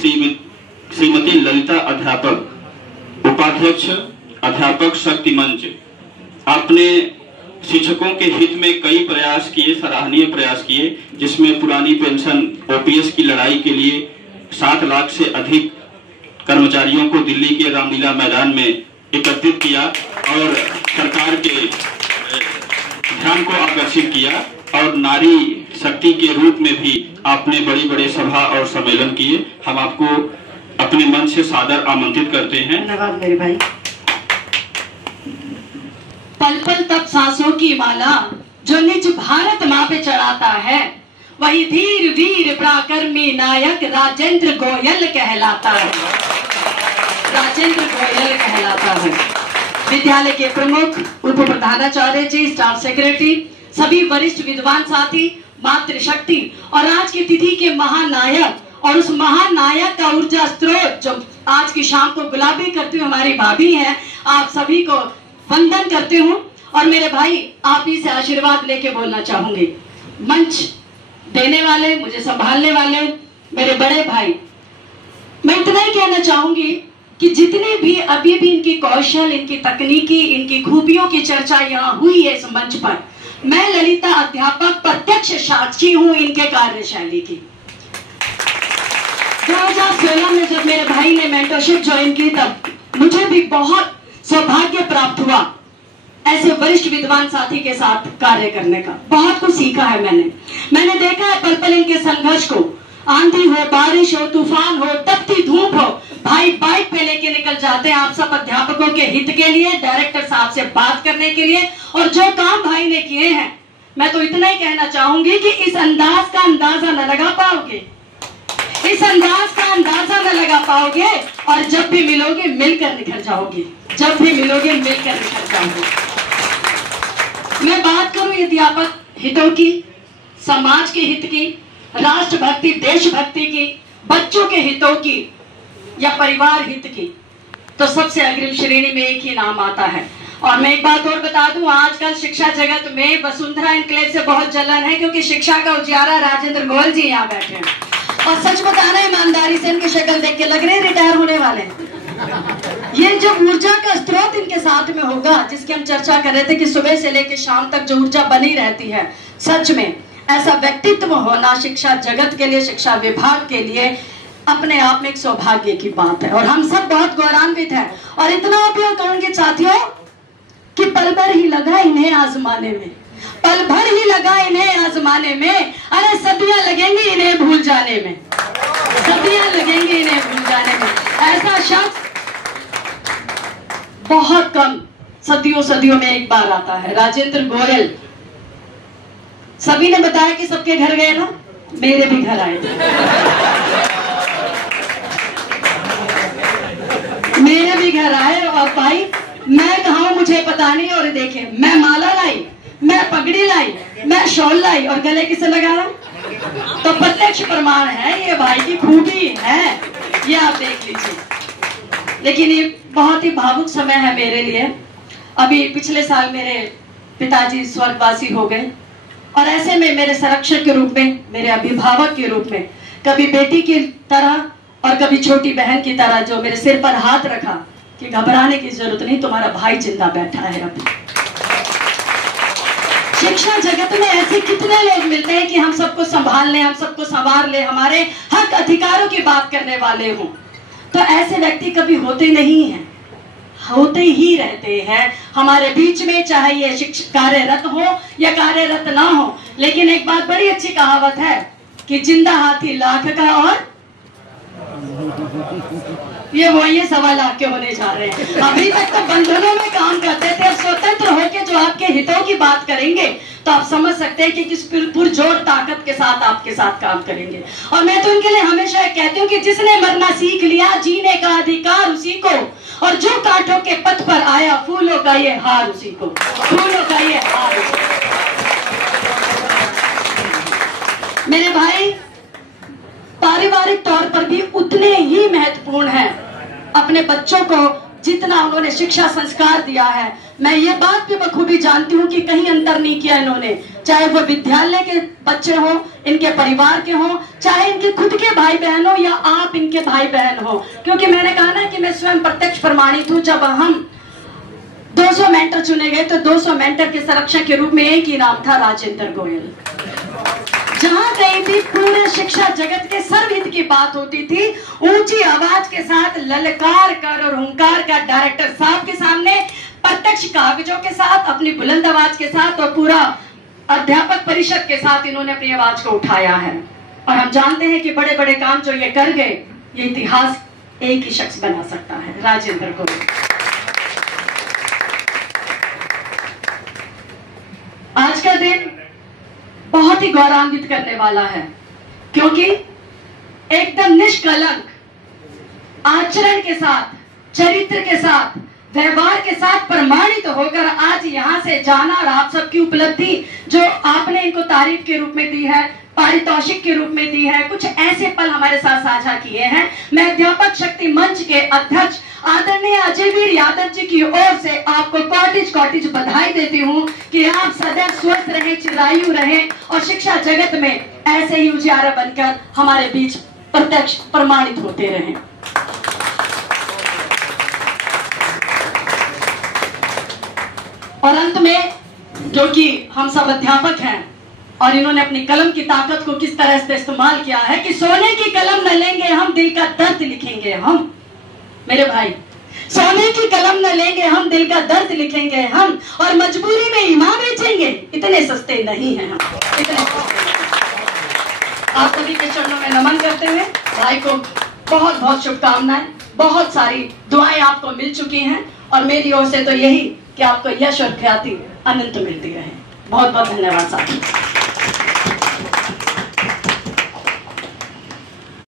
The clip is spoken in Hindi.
श्रीमती ललिता अध्यापक, उपाध्यक्ष अध्यापक शक्ति मंच। आपने शिक्षकों के हित में कई प्रयास किए, सराहनीय प्रयास किए, जिसमें पुरानी पेंशन ओपीएस की लड़ाई के लिए 7 लाख से अधिक कर्मचारियों को दिल्ली के रामलीला मैदान में एकत्रित किया और सरकार के ध्यान को आकर्षित किया, और नारी शक्ति के रूप में भी आपने बड़ी बड़े सभा और सम्मेलन किए। हम आपको अपने मन से सादर आमंत्रित करते हैं। धन्यवाद मेरे भाई। पल पल तब सांसों की माला जो निज भारत माँ पे चढ़ाता है, वही धीर वीर पराक्रमी नायक राजेंद्र गोयल कहलाता है। राजेंद्र गोयल कहलाता है। विद्यालय के प्रमुख, उप प्रधानाचार्य जी, स्टाफ सेक्रेटरी, सभी वरिष्ठ विद्वान साथी, मातृशक्ति और आज की तिथि के महानायक और उस महानायक का ऊर्जा स्रोत जो आज की शाम को गुलाबी करती हुई हमारी भाभी है, आप सभी को वंदन करते हूँ। और मेरे भाई, आप ही से आशीर्वाद लेके बोलना चाहूंगी। मंच देने वाले, मुझे संभालने वाले मेरे बड़े भाई, मैं इतना ही कहना चाहूंगी कि जितने भी अभी भी इनकी कौशल, इनकी तकनीकी, इनकी खूबियों की चर्चा यहाँ हुई है इस मंच पर, मैं ललिता अध्यापक प्रत्यक्ष साक्षी हूँ इनके कार्यशैली की। 2016 में जब मेरे भाई ने मेंटरशिप ज्वाइन की, तब मुझे भी बहुत सौभाग्य प्राप्त हुआ ऐसे वरिष्ठ विद्वान साथी के साथ कार्य करने का। बहुत कुछ सीखा है मैंने देखा है पल पल इनके संघर्ष को। आंधी हो, बारिश हो, तूफान हो, तपती धूप हो, भाई बाइक पे लेके निकल जाते हैं आप सब अध्यापकों के हित के लिए, डायरेक्टर साहब से बात करने के लिए। और जो काम भाई ने किए हैं, मैं तो इतना ही कहना चाहूंगी कि इस अंदाज का अंदाजा न लगा पाओगे, इस अंदाज का अंदाजा न लगा पाओगे, और जब भी मिलोगे मिलकर निखर जाओगे, जब भी मिलोगे मिलकर निखर जाओगे। मैं बात करूं अध्यापक हितों की, समाज के हित की, राष्ट्रभक्ति, देशभक्ति की, बच्चों के हितों की या परिवार हित की, तो सबसे अग्रिम श्रेणी में एक ही नाम आता है। और मैं एक बात और बता दूं, आजकल शिक्षा जगत में वसुंधरा एनक्लेव से बहुत जलन है, क्योंकि शिक्षा का उजियारा राजेंद्र गोयल जी यहाँ बैठे हैं। और सच बताना, ईमानदारी से इनकी शक्ल देख के लग रहे हैं रिटायर होने वाले हैं। ये जो ऊर्जा का स्रोत इनके साथ में होगा, जिसकी हम चर्चा कर रहे थे कि सुबह से लेकर शाम तक जो ऊर्जा बनी रहती है, सच में ऐसा व्यक्तित्व होना शिक्षा जगत के लिए, शिक्षा विभाग के लिए अपने आप में एक सौभाग्य की बात है। और हम सब बहुत गौरवान्वित हैं। और इतना उपयोग करूंगे साथियों कि पल भर ही लगा इन्हें आजमाने में, पल भर ही लगा इन्हें आजमाने में, अरे सदियां लगेंगी इन्हें भूल जाने में, सदियां लगेंगी इन्हें भूल जाने में। ऐसा शख्स बहुत कम, सदियों सदियों में एक बार आता है, राजेंद्र गोयल। सभी ने बताया कि सबके घर गए ना, मेरे भी घर आए थे, मेरे भी घर आए। और भाई मैं कहा मुझे पता नहीं, और देखे मैं माला लाई, मैं पगड़ी लाई, मैं शॉल लाई, और गले किसे लगाया, तो प्रत्यक्ष प्रमाण है ये भाई की खूबी है, ये आप देख लीजिए। लेकिन ये बहुत ही भावुक समय है मेरे लिए। अभी पिछले साल मेरे पिताजी स्वर्गवासी हो गए, और ऐसे में मेरे संरक्षक के रूप में, मेरे अभिभावक के रूप में, कभी बेटी की तरह और कभी छोटी बहन की तरह जो मेरे सिर पर हाथ रखा कि घबराने की जरूरत नहीं, तुम्हारा भाई जिंदा बैठा है। अभी शिक्षा जगत में ऐसे कितने लोग मिलते हैं कि हम सबको संभाल ले, हम सबको संवार ले, हमारे हक अधिकारों की बात करने वाले हों। तो ऐसे व्यक्ति कभी होते नहीं हैं, होते ही रहते हैं हमारे बीच में, चाहे ये कार्यरत हो या कार्यरत ना हो। लेकिन एक बात बड़ी अच्छी कहावत है कि जिंदा हाथी लाख का, और ये वही 1.25 लाख के होने जा रहे हैं। अभी तक तो बंधनों में काम करते थे, अब स्वतंत्र होकर जो आपके हितों की बात करेंगे तो आप समझ सकते हैं कि किस पुरजोर ताकत के साथ आपके साथ काम करेंगे। और मैं तो इनके लिए हमेशा कहती हूँ कि जिसने मरना सीख लिया, जीने का अधिकार उसी को, और जो कांटों के पथ पर आया, फूलों का ये हार उसी को, फूलों का ये हार उसी को। मेरे भाई पारिवारिक तौर पर भी उतने ही महत्वपूर्ण हैं। अपने बच्चों को जितना उन्होंने शिक्षा संस्कार दिया है, मैं ये बात भी बखूबी जानती हूँ कि कहीं अंतर नहीं किया इन्होंने, चाहे वो विद्यालय के बच्चे हो, इनके परिवार के हो, चाहे इनके खुद के भाई बहन हो या आप इनके भाई बहन हो। क्योंकि मैंने कहा ना कि मैं स्वयं प्रत्यक्ष प्रमाणित हूँ। जब हम 200 मेंटर चुने गए तो 200 मेंटर के संरक्षक के रूप में एक ही नाम था, राजेंद्र गोयल। जहां कहीं भी पूरे शिक्षा जगत के सर्वहित की बात होती थी, ऊंची आवाज के साथ ललकार कर और हुंकार का डायरेक्टर साहब के सामने, प्रत्यक्ष कागजों के साथ, अपनी बुलंद आवाज के साथ और पूरा अध्यापक परिषद के साथ इन्होंने अपनी आवाज को उठाया है। और हम जानते हैं कि बड़े बड़े काम जो ये कर गए, ये इतिहास एक ही शख्स बना सकता है, राजेंद्र गोयल। आज का दिन बहुत ही गौरवान्वित करने वाला है, क्योंकि एकदम निष्कलंक आचरण के साथ, चरित्र के साथ, व्यवहार के साथ प्रमाणित होकर आज यहाँ से जाना, और आप सबकी उपलब्धि जो आपने इनको तारीफ के रूप में दी है, पारितोषिक के रूप में दी है, कुछ ऐसे पल हमारे साथ साझा किए हैं। मैं अध्यापक शक्ति मंच के अध्यक्ष आदरणीय अजयवीर यादव जी की ओर से आपको कोटिज बधाई देती हूँ कि आप सदैव स्वस्थ रहें, चिरायु रहें और शिक्षा जगत में ऐसे ही उजियारा बनकर हमारे बीच प्रत्यक्ष प्रमाणित होते रहें। और अंत में, क्योंकि हम सब अध्यापक हैं और इन्होंने अपनी कलम की ताकत को किस तरह से इस्तेमाल किया है कि सोने की कलम न लेंगे हम, दिल का दर्द लिखेंगे हम। मेरे भाई, सोने की कलम न लेंगे हम, दिल का दर्द लिखेंगे हम, और मजबूरी में ईमान बेचेंगे, इतने सस्ते नहीं हैं हम, इतने सस्ते। आप सभी के चरणों में नमन करते हुए भाई को बहुत बहुत शुभकामनाएं, बहुत सारी दुआएं आपको मिल चुकी हैं, और मेरी ओर से तो यही कि आपको यश और ख्याति अनंत मिलती रहे। बहुत बहुत धन्यवाद साथी।